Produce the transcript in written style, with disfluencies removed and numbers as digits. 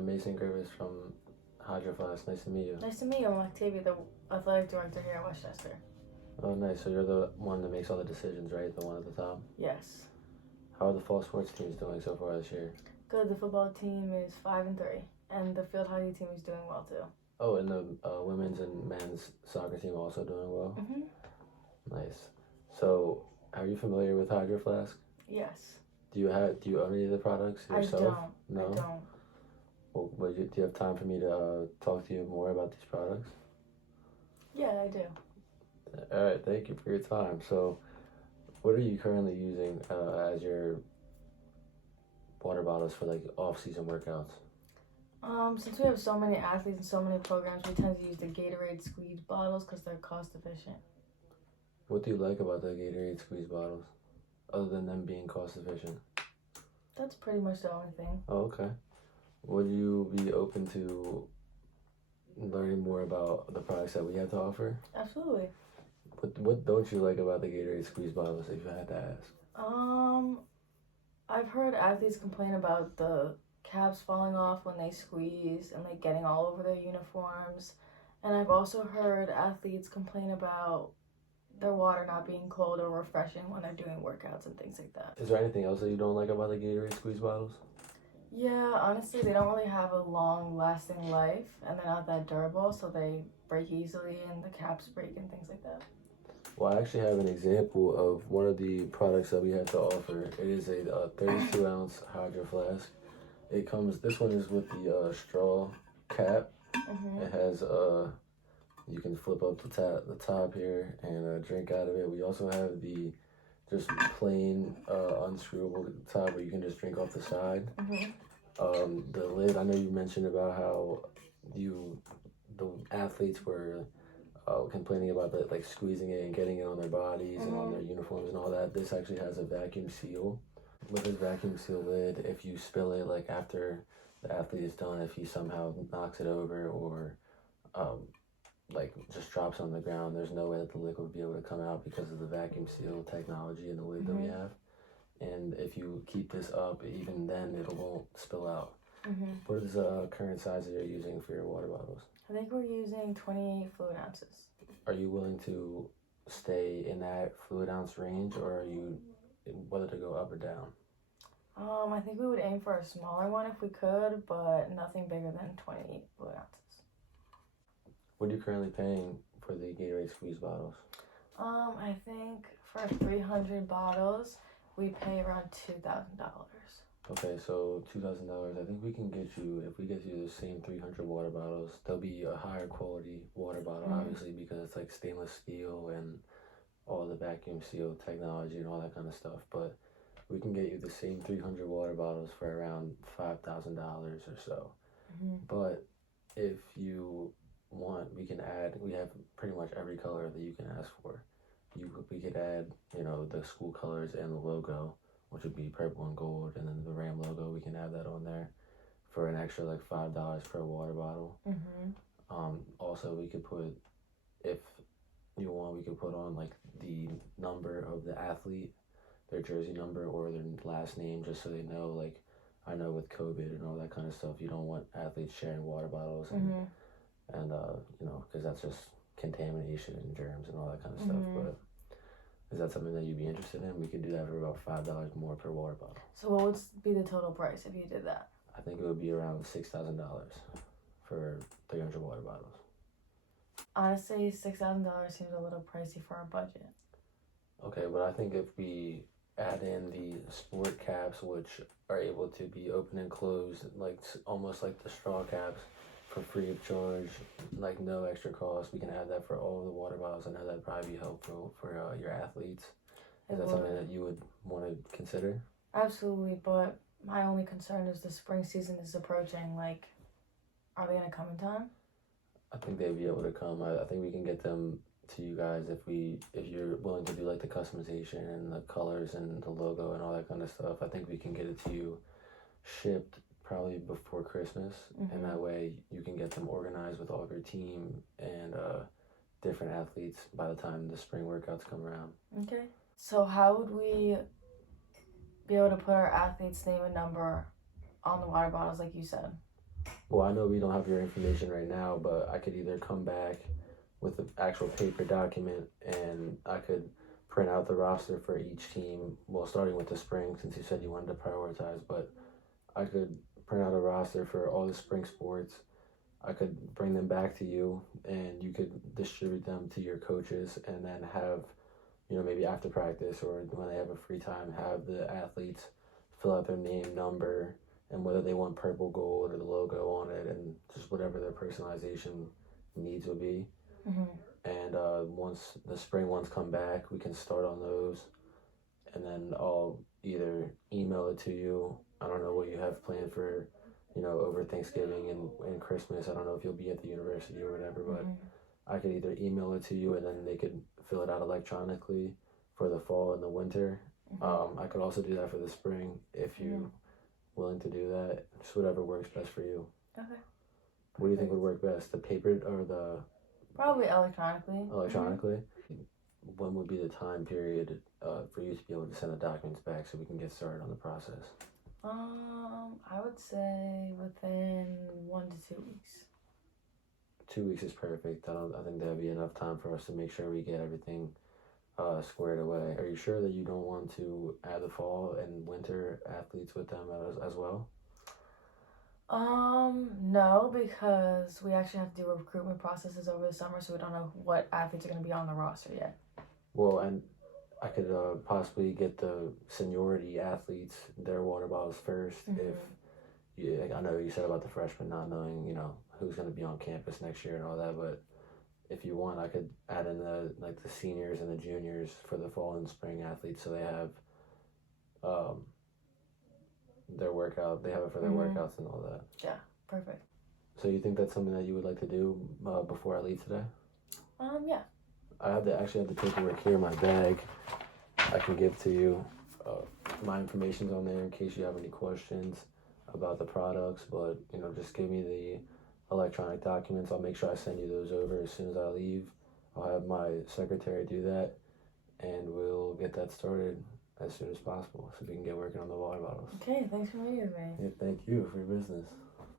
Mason Grievous from Hydro Flask. Nice to meet you. Nice to meet you. I'm Octavia, the athletic director here at Westchester. Oh, nice. So you're the one that makes all the decisions, right? The one at the top? Yes. How are the fall sports teams doing so far this year? Good. The football team is 5-3, and the field hockey team is doing well too. Oh, and the women's and men's soccer team also doing well? Nice. So, are you familiar with Hydro Flask? Yes. Do you own any of the products yourself? I don't. No? I don't. Well, do you have time for me to talk to you more about these products? Yeah, I do. All right, thank you for your time. So, what are you currently using as your water bottles for like off-season workouts? Since we have so many athletes and so many programs, we tend to use the Gatorade squeeze bottles because they're cost efficient. What do you like about the Gatorade squeeze bottles, other than them being cost efficient? That's pretty much the only thing. Oh, okay. Would you be open to learning more about the products that we have to offer? Absolutely. What don't you like about the Gatorade squeeze bottles, if you had to ask? I've heard athletes complain about the caps falling off when they squeeze and like getting all over their uniforms. And I've also heard athletes complain about their water not being cold or refreshing when they're doing workouts and things like that. Is there anything else that you don't like about the Gatorade squeeze bottles? Yeah, honestly, they don't really have a long lasting life and they're not that durable, so they break easily and the caps break and things like that. Well, I actually have an example of one of the products that we have to offer. It is a 32 ounce Hydro Flask. This one is with the straw cap. It has you can flip up the top here and drink out of it. We also have the just plain unscrewable top where you can just drink off the side. The lid, I know you mentioned about how the athletes were complaining about the, like squeezing it and getting it on their bodies and on their uniforms and all that. This actually has a vacuum seal. With this vacuum seal lid, if you spill it like after the athlete is done, if he somehow knocks it over or like just drops on the ground, there's no way that the liquid would be able to come out because of the vacuum seal technology and the lid that we have. And if you keep this up, even then it won't spill out. What is the current size that you're using for your water bottles? I think we're using 28 fluid ounces. Are you willing to stay in that fluid ounce range, or are you whether to go up or down? I think we would aim for a smaller one if we could, but nothing bigger than 28 fluid ounces. What are you currently paying for the Gatorade squeeze bottles? I think for 300 bottles, we pay around $2,000. Okay, so $2,000. I think we can get you, if we get you the same 300 water bottles, they'll be a higher quality water bottle, obviously, because it's like stainless steel and all the vacuum seal technology and all that kind of stuff. But we can get you the same 300 water bottles for around $5,000 or so. But if you want, we have pretty much every color that you can ask for. We could add, the school colors and the logo, which would be purple and gold, and then the Ram logo, we can add that on there for an extra like $5 per water bottle. Also, we could put, if you want, we could put on like the number of the athlete, their jersey number or their last name, just so they know. Like, I know with COVID and all that kind of stuff, you don't want athletes sharing water bottles and because that's just contamination and germs and all that kind of stuff. But is that something that you'd be interested in? We could do that for about $5 more per water bottle. So what would be the total price if you did that? I think it would be around $6,000 for 300 water bottles. Honestly, $6,000 seems a little pricey for our budget. Okay, but I think if we add in the sport caps, which are able to be open and closed, like almost like the straw caps, for free of charge, like no extra cost, we can add that for all of the water bottles. I know that'd probably be helpful for your athletes. Is that something that you would want to consider? Absolutely, but my only concern is the spring season is approaching. Like, are they gonna come in time? I think they'd be able to come. I think we can get them to you guys if you're willing to do like the customization and the colors and the logo and all that kind of stuff. I think we can get it to you shipped probably before Christmas, and that way you can get them organized with all of your team and different athletes by the time the spring workouts come around. Okay. So how would we be able to put our athlete's name and number on the water bottles like you said? Well, I know we don't have your information right now, but I could either come back with the actual paper document and I could print out the roster for each team. Well, starting with the spring, since you said you wanted to prioritize, but I could print out a roster for all the spring sports. I could bring them back to you and you could distribute them to your coaches and then have, maybe after practice or when they have a free time, have the athletes fill out their name, number, and whether they want purple gold or the logo on it and just whatever their personalization needs would be. Mm-hmm. And once the spring ones come back, we can start on those. And then I'll either email it to you. I don't know what you have planned for, over Thanksgiving and Christmas. I don't know if you'll be at the university or whatever, but I could either email it to you and then they could fill it out electronically for the fall and the winter. I could also do that for the spring if you're willing to do that. Just whatever works best for you. Okay. What do you think would work best? The paper or the Probably electronically. electronically? When would be the time period for you to be able to send the documents back so we can get started on the process? I would say within 1 to 2 weeks. 2 weeks is perfect. I think that'd be enough time for us to make sure we get everything squared away. Are you sure that you don't want to add the fall and winter athletes with them as well? No, because we actually have to do recruitment processes over the summer, so we don't know what athletes are going to be on the roster yet. Well, and I could possibly get the seniority athletes their water bottles first. If I know you said about the freshmen not knowing, who's going to be on campus next year and all that, but if you want, I could add in the seniors and the juniors for the fall and spring athletes, so they have their workout. They have it for their workouts and all that. Yeah, perfect. So you think that's something that you would like to do before I leave today? Yeah. I actually have the paperwork here in my bag. I can give to you. My information's on there in case you have any questions about the products. But just give me the electronic documents. I'll make sure I send you those over as soon as I leave. I'll have my secretary do that, and we'll get that started as soon as possible so we can get working on the water bottles. Okay, thanks for meeting with me. Yeah, thank you for your business.